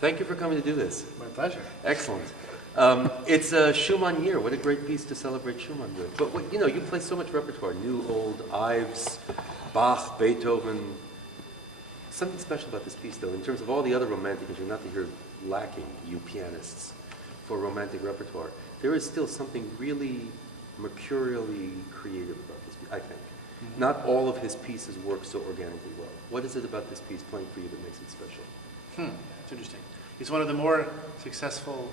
Thank you for coming to do this. My pleasure. Excellent. It's a Schumann year. What a great piece to celebrate Schumann with. But you play so much repertoire: new, old, Ives, Bach, Beethoven. Something special about this piece, though, in terms of all the other romantic, and not that you're lacking, you pianists, for romantic repertoire. There is still something really mercurially creative about this piece, I think. Mm-hmm. Not all of his pieces work so organically well. What is it about this piece playing for you that makes it special? It's interesting. He's one of the more successful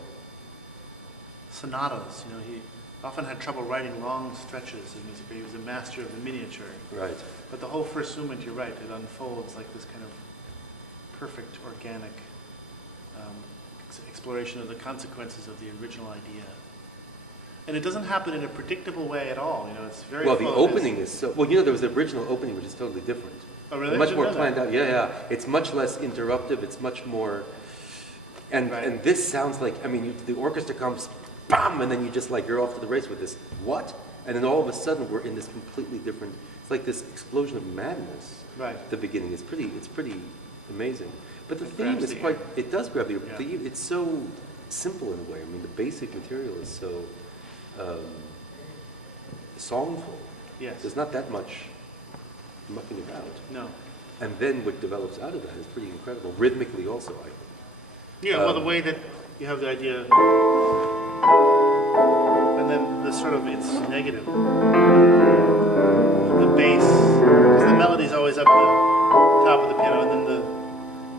sonatas. He often had trouble writing long stretches of music. He was a master of the miniature. Right. But the whole first movement, you're right, it unfolds like this kind of perfect, organic exploration of the consequences of the original idea. And it doesn't happen in a predictable way at all. It's very well. The opening is so. Well, there was the original opening, which is totally different. Oh, really? Much more planned out. Yeah. It's much less interruptive. It's much more. And right. And this sounds like, the orchestra comes, bam, and then you're off to the race with this. What? And then all of a sudden we're in this completely different. It's like this explosion of madness. Right. At the beginning. It's pretty amazing. But the It theme is grabs the quite. ear. It does grab the ear. Yeah. It's so simple in a way. The basic material is so. Songful. Yes. There's not that much mucking about. No. And then what develops out of that is pretty incredible. Rhythmically also, I think. Yeah, well, the way that you have the idea, and then the sort of, it's negative. The bass, because the melody's always up the top of the piano, and then the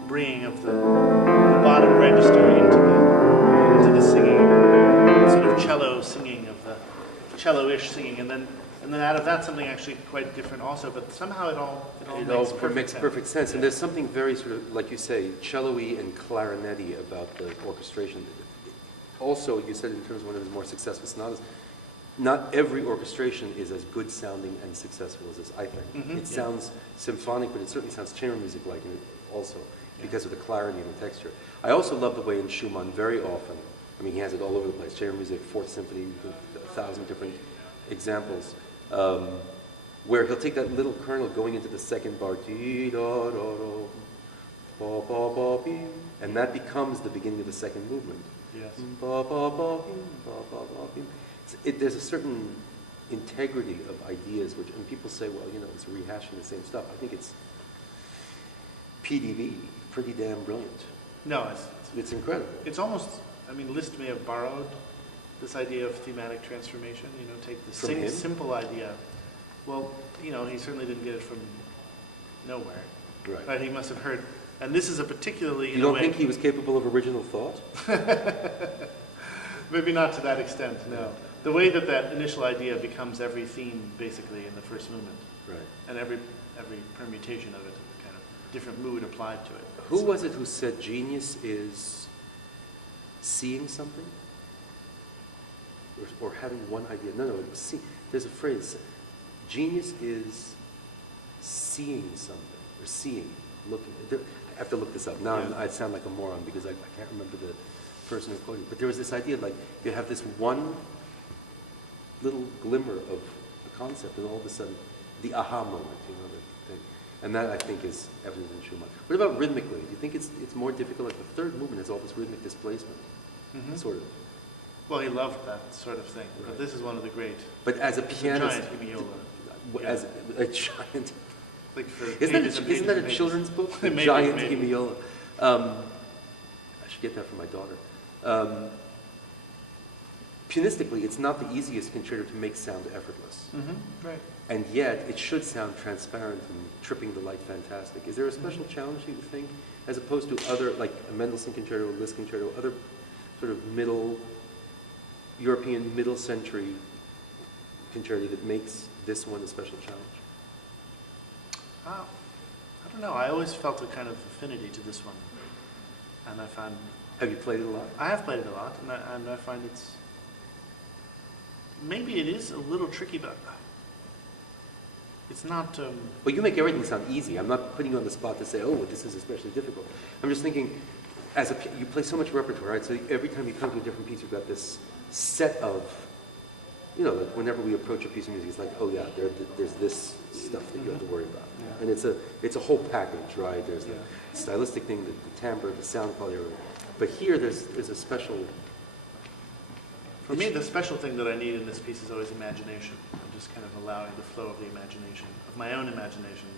bringing of the bottom register into the singing, sort of cello singing of the cello-ish singing, and then out of that something actually quite different also. But somehow it all makes perfect sense. Yeah. And there's something very sort of, like you say, cello-y and clarinet-y about the orchestration. Also, you said in terms of one of his more successful sonatas, not every orchestration is as good sounding and successful as this, I think. Mm-hmm. It sounds symphonic, but it certainly sounds chamber music-like in it also, because of the clarity and the texture. I also love the way in Schumann, very often, he has it all over the place, chamber music, Fourth Symphony, 1,000 different examples, where he'll take that little kernel going into the second bar, and that becomes the beginning of the second movement. Yes. There's a certain integrity of ideas, and people say, well, it's rehashing the same stuff. I think it's PDV, pretty damn brilliant. No, It's incredible. It's almost, Liszt may have borrowed this idea of thematic transformation, take the same simple idea. Well, he certainly didn't get it from nowhere. Right. He must have heard, and this is a particularly, You don't think he was capable of original thought? Maybe not to that extent, no. The way that initial idea becomes every theme, basically, in the first movement. Right. And every permutation of it, kind of different mood applied to it. Who was it who said genius is seeing something? Or having one idea? No, it was there's a phrase, genius is seeing something, or seeing, looking. I have to look this up. Now I sound like a moron because I can't remember the person who quoted it. But there was this idea, like, you have this one little glimmer of a concept, and all of a sudden, the aha moment, the thing. And that, I think, is evident in Schumann. What about rhythmically? Do you think it's more difficult? Like, the third movement has all this rhythmic displacement, sort of. Well, he loved that sort of thing. Right. But this is one of the great. But as a pianist, a giant himiola. as a giant, Like for isn't that a children's book? The Maybe, giant maybe. himiola. I should get that for my daughter. Pianistically, it's not the easiest concerto to make sound effortless. Mm-hmm. Right. And yet, it should sound transparent and tripping the light fantastic. Is there a special challenge, you think, as opposed to other, like a Mendelssohn concerto, a Liszt concerto, other sort of European middle century concerto that makes this one a special challenge? I don't know. I always felt a kind of affinity to this one. And I found... Have you played it a lot? I have played it a lot, and I find it's... Maybe it is a little tricky, but it's not... Well, you make everything sound easy. I'm not putting you on the spot to say, oh, this is especially difficult. I'm just thinking, you play so much repertoire, right? So every time you come to a different piece, you've got this set of, like whenever we approach a piece of music, it's like, oh yeah, there's this stuff that you have to worry about. Yeah. And it's a whole package, right? There's the stylistic thing, the timbre, the sound quality, But here, there's a special. For me, the special thing that I need in this piece is always imagination. I'm just kind of allowing the flow of the imagination, of my own imagination.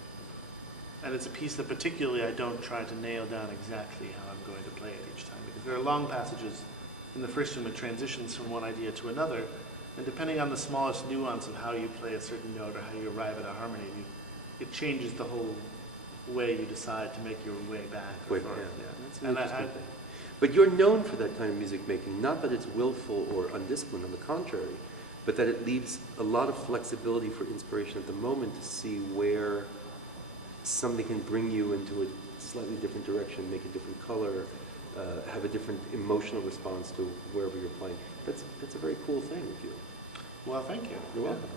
And it's a piece that particularly I don't try to nail down exactly how I'm going to play it each time, because there are long passages in the first room. It transitions from one idea to another, and depending on the smallest nuance of how you play a certain note or how you arrive at a harmony, it changes the whole way you decide to make your way back. Wait, forth. yeah. That's an And interesting thing. But you're known for that kind of music making, not that it's willful or undisciplined, on the contrary, but that it leaves a lot of flexibility for inspiration at the moment to see where something can bring you into a slightly different direction, make a different color, have a different emotional response to wherever you're playing. That's a very cool thing with you. Well, thank you. You're welcome.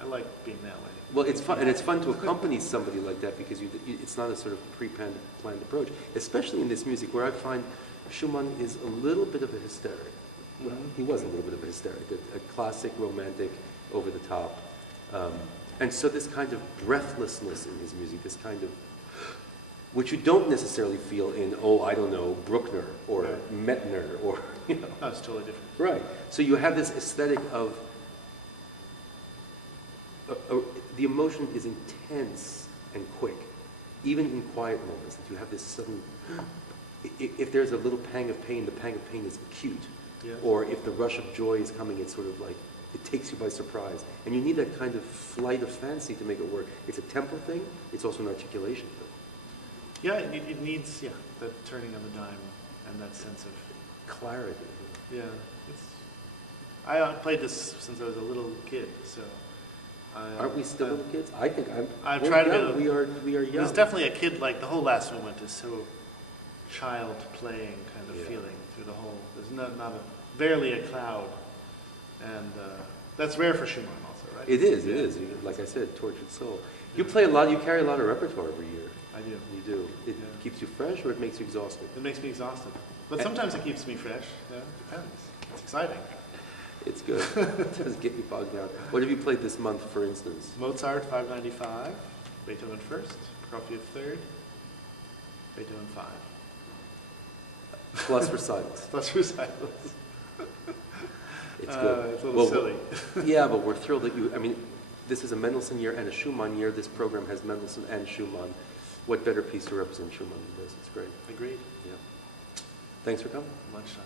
I like being that way. Well, it's fun, and it's fun to accompany somebody like that because it's not a sort of pre-planned approach, especially in this music where I find Schumann is a little bit of a hysteric. Well, he was a little bit of a hysteric, a classic, romantic, over the top. And so this kind of breathlessness in his music, this kind of, which you don't necessarily feel in, I don't know, Bruckner or Right. Mettner or, No, it's totally different. Right. So you have this aesthetic of, the emotion is intense and quick, even in quiet moments, that you have this sudden, if there's a little pang of pain, the pang of pain is acute. Yes. Or if the rush of joy is coming, it's sort of like, it takes you by surprise. And you need that kind of flight of fancy to make it work. It's a tempo thing, it's also an articulation thing. Yeah, it needs, that turning of the dime and that sense of, Clarity. I played this since I was a little kid, so. Aren't we still little kids? I think I've we're tried to young. be We are young. There's definitely a kid, like the whole last movement is so child playing kind of Yeah. feeling through the whole, there's barely a cloud. And that's rare for Schumann also, right? It is. Like I said, tortured soul. You play a lot, you carry a lot of repertoire every year. I do. You do. It keeps you fresh or it makes you exhausted? It makes me exhausted. But sometimes it keeps me fresh. Yeah, it depends. It's exciting. It's good. It does get you bogged down. What have you played this month, for instance? Mozart 595, Beethoven 1st, Prokofiev 3rd, Beethoven 5. Plus recitals. Plus recitals. It's good. It's a little silly. Yeah, but we're thrilled that this is a Mendelssohn year and a Schumann year. This program has Mendelssohn and Schumann. What better piece to represent Schumann than this? It's great. Agreed. Yeah. Thanks for coming. Lunchtime.